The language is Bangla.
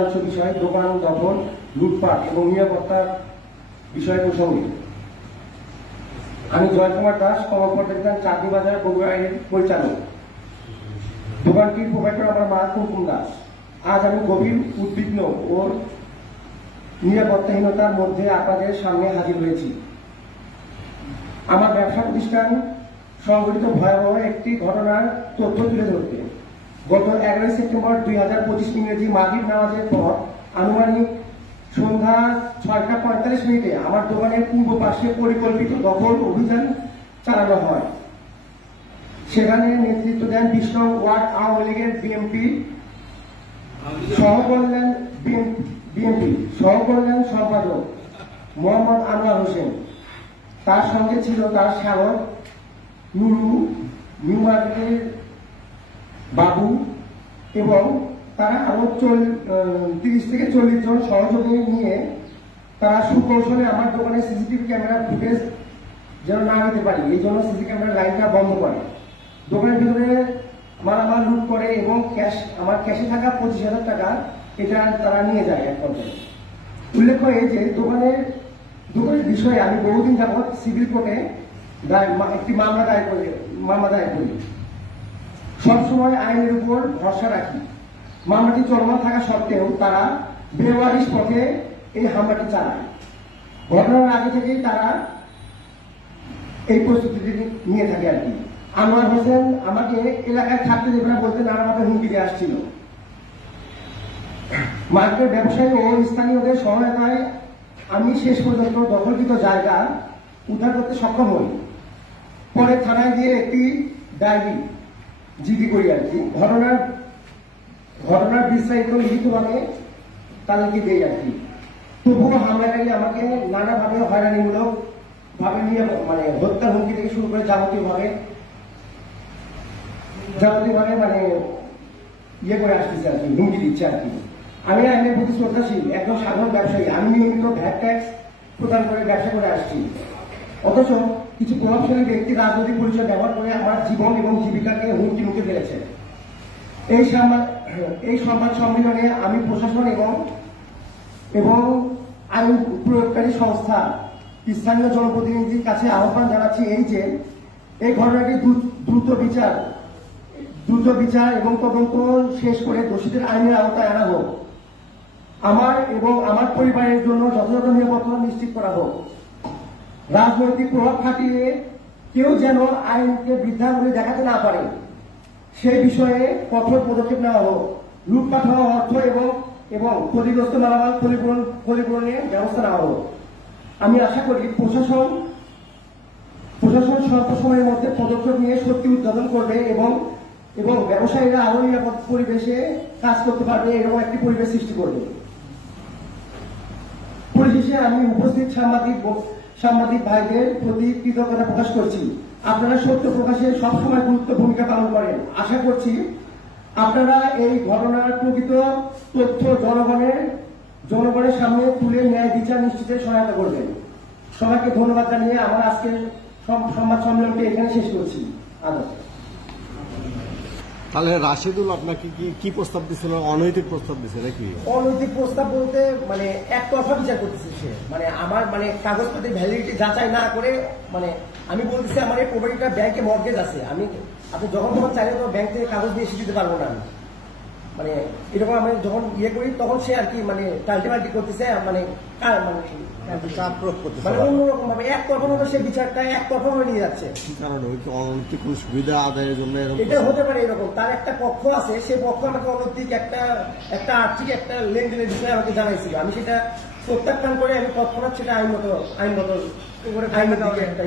আলোচ্য বিষয় দোকান দখল, লুটপাট এবং নিরাপত্তার বিষয় প্রসঙ্গে। আমি জয়কুমার দাস, কমলপট্টান চাঁদনি বাজার বগুড়ার পরিচালক। দোকানটির প্রোপাইটার আমার মা কুমকুম দাস। আজ আমি গভীর উদ্বিগ্ন ও নিরাপত্তাহীনতার মধ্যে আপনাদের সামনে হাজির হয়েছি। আমার ব্যবসা প্রতিষ্ঠান সংঘটিত ভয়াবহ একটি ঘটনার তথ্য তুলে ধরতে। গত 11 সেপ্টেম্বর 2025 ইংরেজি মাগরিব নামাজের পর আনুমানিক সন্ধ্যা 6টা 45 আমার দোকানের পূর্ব পাশে পরিকল্পিত দখল অভিযান চালানো হয়। সেখানে নেতৃত্ব দেন 20 নং ওয়ার্ড আওয়ামী লীগের বিএনপি সহকল্যাণ সম্পাদক মোহাম্মদ আনোয়ার হোসেন। তার সঙ্গে ছিল তার শালক নুরু, নিউ মার্কেটের বাবু এবং তারা আরো 30 থেকে 40 জন সহযোগী নিয়ে তারা সুকৌশলে আমার দোকানে সিসিটিভি ক্যামেরা ফুটেজ যেন না নিতে পারি এই জন্য সিসি ক্যামেরার লাইনটা বন্ধ করে দোকানের ভিতরে মালামাল লুট করে এবং আমার ক্যাশে থাকা 25,000 টাকা এটা তারা নিয়ে যায় এক পর্যায়ে। উল্লেখ করে যে দোকানের বিষয়ে আমি বহুদিন যাবৎ সিভিল কোর্টে একটি মামলা দায়ের করি। সবসময় আইনের উপর ভরসা রাখি। মামলাটি চলমান থাকা সত্ত্বেও তারা বেওয়ারিশ পথে এই হামলাটি চালায়। ঘটনার আগে থেকেই তারা এই প্রস্তুতি নিয়ে থাকে আর কি। আনোয়ার হোসেন আমাকে এলাকায় থাকতে দেবে না বলতে নানাভাবে হুমকি দিয়ে আসছিল। মার্কেটের ব্যবসায়ী ও স্থানীয়দের সহায়তায় আমি শেষ পর্যন্ত দখলকৃত জায়গা উদ্ধার করতে সক্ষম হই। পরে থানায় দিয়ে একটি ডায়েরি জিডি করি আর কি। ঘটনার বিস্তারিত লিখিতভাবে তাদেরকে দেই আর কি। তবুও হামলাকারী আমাকে নানাভাবে হয়রানিমূলক ভাবে নিয়ে হত্যার হুমকি থেকে শুরু করে যাবতীয় ভাবে ইয়ে করে আসতেছে আর কি, হুমকি দিচ্ছে আর কি। আমি আইনের প্রতি শ্রদ্ধাশীল একজন সাধারণ ব্যবসায়ী। আমি নিয়মিত ভ্যাট ট্যাক্স প্রদান করে ব্যবসা করে আসছি। অথচ কিছু প্রভাবশালী ব্যক্তি রাজনৈতিক পরিচয় ব্যবহার করে আমার জীবন এবং জীবিকাকে হুমকি মুখে ফেলেছে। এই সংবাদ সম্মেলনে আমি প্রশাসন এবং আইন প্রয়োগকারী সংস্থা স্থানীয় জনপ্রতিনিধির কাছে আহ্বান জানাচ্ছি এই ঘটনাটি দ্রুত বিচার এবং তদন্ত শেষ করে দোষীদের আইনের আওতায় আনা হোক। আমার এবং আমার পরিবারের জন্য যথাযথ নিরাপত্তা নিশ্চিত করা হোক। রাজনৈতিক প্রভাব খাটিয়ে কেউ যেন আইনকে বৃদ্ধা বলে দেখাতে না পারে সেই বিষয়ে কঠোর পদক্ষেপ নেওয়া হোক। লুটপাট হওয়া অর্থ এবং ক্ষতিগ্রস্ত মালামাল ক্ষতিপূরণের ব্যবস্থা নেওয়া হোক। আমি আশা করি প্রশাসন স্বল্প সময়ের মধ্যে পদক্ষেপ নিয়ে সত্যি উদ্ঘাটন করবে এবং ব্যবসায়ীরা আরো নিরাপদ পরিবেশে কাজ করতে পারবে এরকম একটি পরিবেশ সৃষ্টি করবে। পরিশেষে আমি উপস্থিত সাংবাদিক ভাইদের প্রতি কৃতজ্ঞতা প্রকাশ করছি। আপনারা সত্য প্রকাশে সবসময় গুরুত্বপূর্ণ ভূমিকা পালন করেন। আশা করছি আপনারা এই ঘটনার প্রকৃত তথ্য জনগণের সামনে তুলে ন্যায় বিচার নিশ্চিতে সহায়তা করবেন। সবাইকে ধন্যবাদ জানিয়ে আমার আজকের সংবাদ সম্মেলনকে এখানে শেষ করছি। তাহলে রাশেদুল আপনাকে কি প্রস্তাব দিচ্ছিল? অনৈতিক প্রস্তাব দিচ্ছে নাকি? অনৈতিক প্রস্তাব বলতে একতরফা বিচার করতেছে সে। আমার কাগজপত্রের ভ্যালিডিটি যাচাই না করে আমি বলতেছি আমার এই প্রপার্টিটা ব্যাংকে মর্গেজ আছে। আপনি যখন চাইলে তো ব্যাংক থেকে কাগজ দিয়ে এসে দিতে পারবো না। আমি এরকম আমি যখন করি তখন সে আর কি টাল্টিমাল্টি করতেছে অন্যরকম ভাবে একতরফা সে বিচারটা একতরফা ভাবে নিয়ে যাচ্ছে। অনৈতিক সুবিধা আদায়ের জন্য এটা হতে পারে এরকম। তার একটা পক্ষ আছে, সে পক্ষ আমাকে অনৈতিক একটা আর্থিক একটা লেনদেনের বিষয়ে আমাকে জানাইছিল। আমি সেটা প্রত্যাখ্যান করে আমি তৎক্ষণাৎ সেটা আইনগত একটা